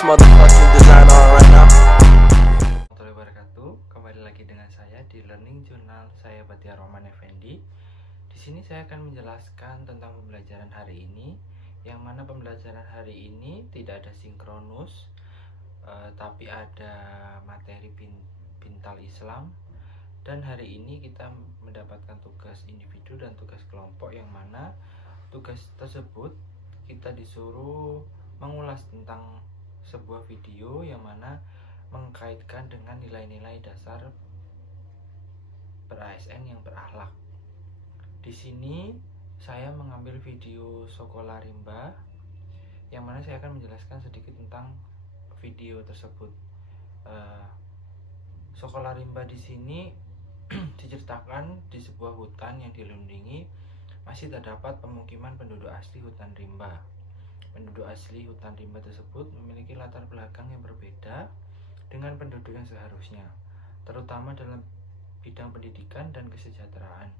this motherfucking design on right now. Warahmatullahi wabarakatuh. Kembali lagi dengan saya di Learning Journal saya Batiar Roman Effendi. Di sini saya akan menjelaskan tentang pembelajaran hari ini, yang mana pembelajaran hari ini tidak ada sinkronus, tapi ada materi pintal Islam. Dan hari ini kita mendapatkan tugas individu dan tugas kelompok, yang mana tugas tersebut kita disuruh mengulas tentang sebuah video yang mana mengkaitkan dengan nilai-nilai dasar ber-ASN yang berakhlak. Di sini saya mengambil video Sekolah Rimba, yang mana saya akan menjelaskan sedikit tentang video tersebut. Sekolah Rimba di sini diceritakan di sebuah hutan yang dilindungi masih terdapat pemukiman penduduk asli hutan rimba. Penduduk asli hutan rimba tersebut memiliki latar belakang yang berbeda dengan penduduk yang seharusnya, terutama dalam bidang pendidikan dan kesejahteraan.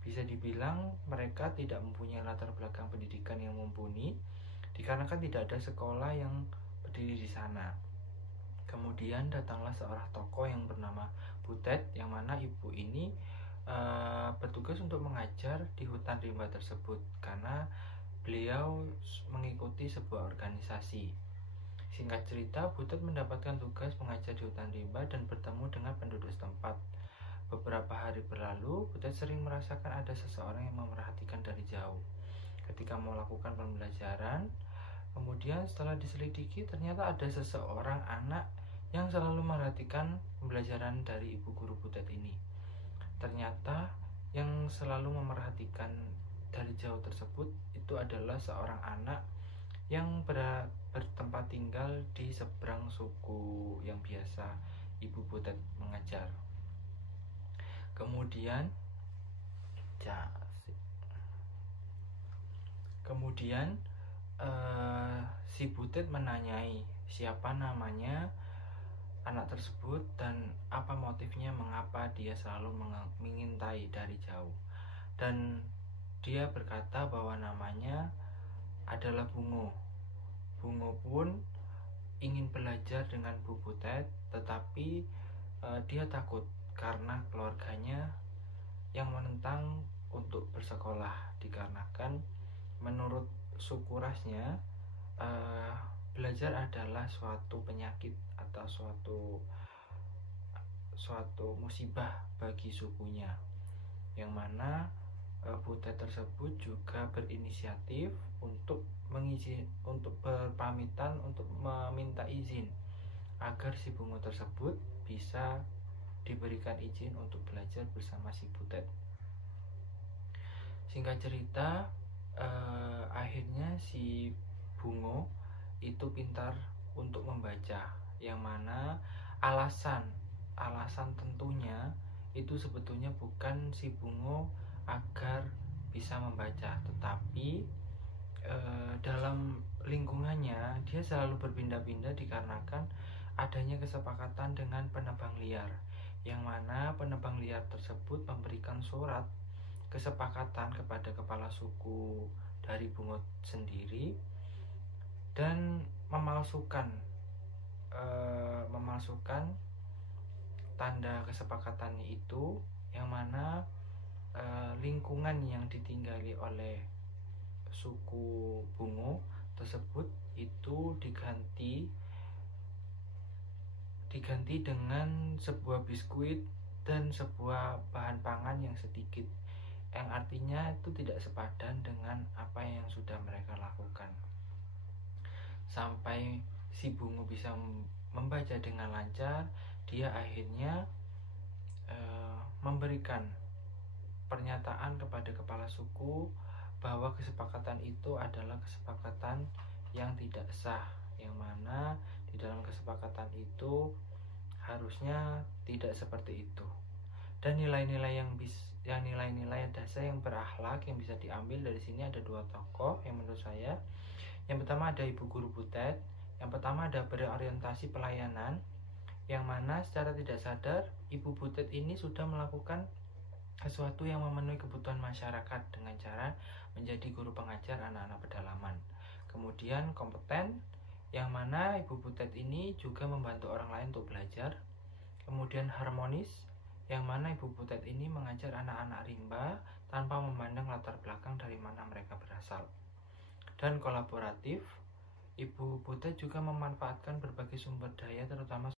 Bisa dibilang mereka tidak mempunyai latar belakang pendidikan yang mumpuni, dikarenakan tidak ada sekolah yang berdiri di sana. Kemudian datanglah seorang tokoh yang bernama Butet, yang mana ibu ini bertugas untuk mengajar di hutan rimba tersebut karena beliau mengikuti sebuah organisasi. Singkat cerita, Butet mendapatkan tugas mengajar di hutan rimba dan bertemu dengan penduduk setempat. Beberapa hari berlalu, Butet sering merasakan ada seseorang yang memerhatikan dari jauh. Ketika melakukan pembelajaran, kemudian setelah diselidiki, ternyata ada seseorang anak yang selalu memperhatikan pembelajaran dari ibu guru Butet ini. Ternyata yang selalu memerhatikan dari jauh tersebut itu adalah seorang anak yang bertempat tinggal di seberang suku yang biasa ibu Butet mengajar. Kemudian si Butet menanyai siapa namanya anak tersebut dan apa motifnya mengapa dia selalu mengintai dari jauh. Dan dia berkata bahwa namanya adalah Bungo. Bungo pun ingin belajar dengan Bu Butet, tetapi dia takut karena keluarganya yang menentang untuk bersekolah, dikarenakan menurut suku rasnya belajar adalah suatu penyakit atau suatu musibah bagi sukunya, yang mana Butet tersebut juga berinisiatif untuk berpamitan untuk meminta izin agar si Bungo tersebut bisa diberikan izin untuk belajar bersama si Butet. Singkat cerita, akhirnya si Bungo itu pintar untuk membaca, yang mana alasan tentunya itu sebetulnya bukan si Bungo agar bisa membaca, tetapi dalam lingkungannya dia selalu berpindah-pindah dikarenakan adanya kesepakatan dengan penebang liar, yang mana penebang liar tersebut memberikan surat kesepakatan kepada kepala suku dari Bungo sendiri dan memalsukan tanda kesepakatannya itu, yang mana lingkungan yang ditinggali oleh suku Bungo tersebut itu diganti dengan sebuah biskuit dan sebuah bahan pangan yang sedikit, yang artinya itu tidak sepadan dengan apa yang sudah mereka lakukan. Sampai si Bungo bisa membaca dengan lancar, dia akhirnya memberikan pernyataan kepada kepala suku bahwa kesepakatan itu adalah kesepakatan yang tidak sah, yang mana di dalam kesepakatan itu harusnya tidak seperti itu. Dan nilai-nilai dasar yang berakhlak yang bisa diambil dari sini ada dua tokoh yang menurut saya. Yang pertama ada Ibu Guru Butet. Yang pertama ada berorientasi pelayanan, yang mana secara tidak sadar Ibu Butet ini sudah melakukan sesuatu yang memenuhi kebutuhan masyarakat dengan cara menjadi guru pengajar anak-anak pedalaman. Kemudian kompeten, yang mana Ibu Butet ini juga membantu orang lain untuk belajar. Kemudian harmonis, yang mana Ibu Butet ini mengajar anak-anak rimba tanpa memandang latar belakang dari mana mereka berasal. Dan kolaboratif, Ibu Butet juga memanfaatkan berbagai sumber daya terutama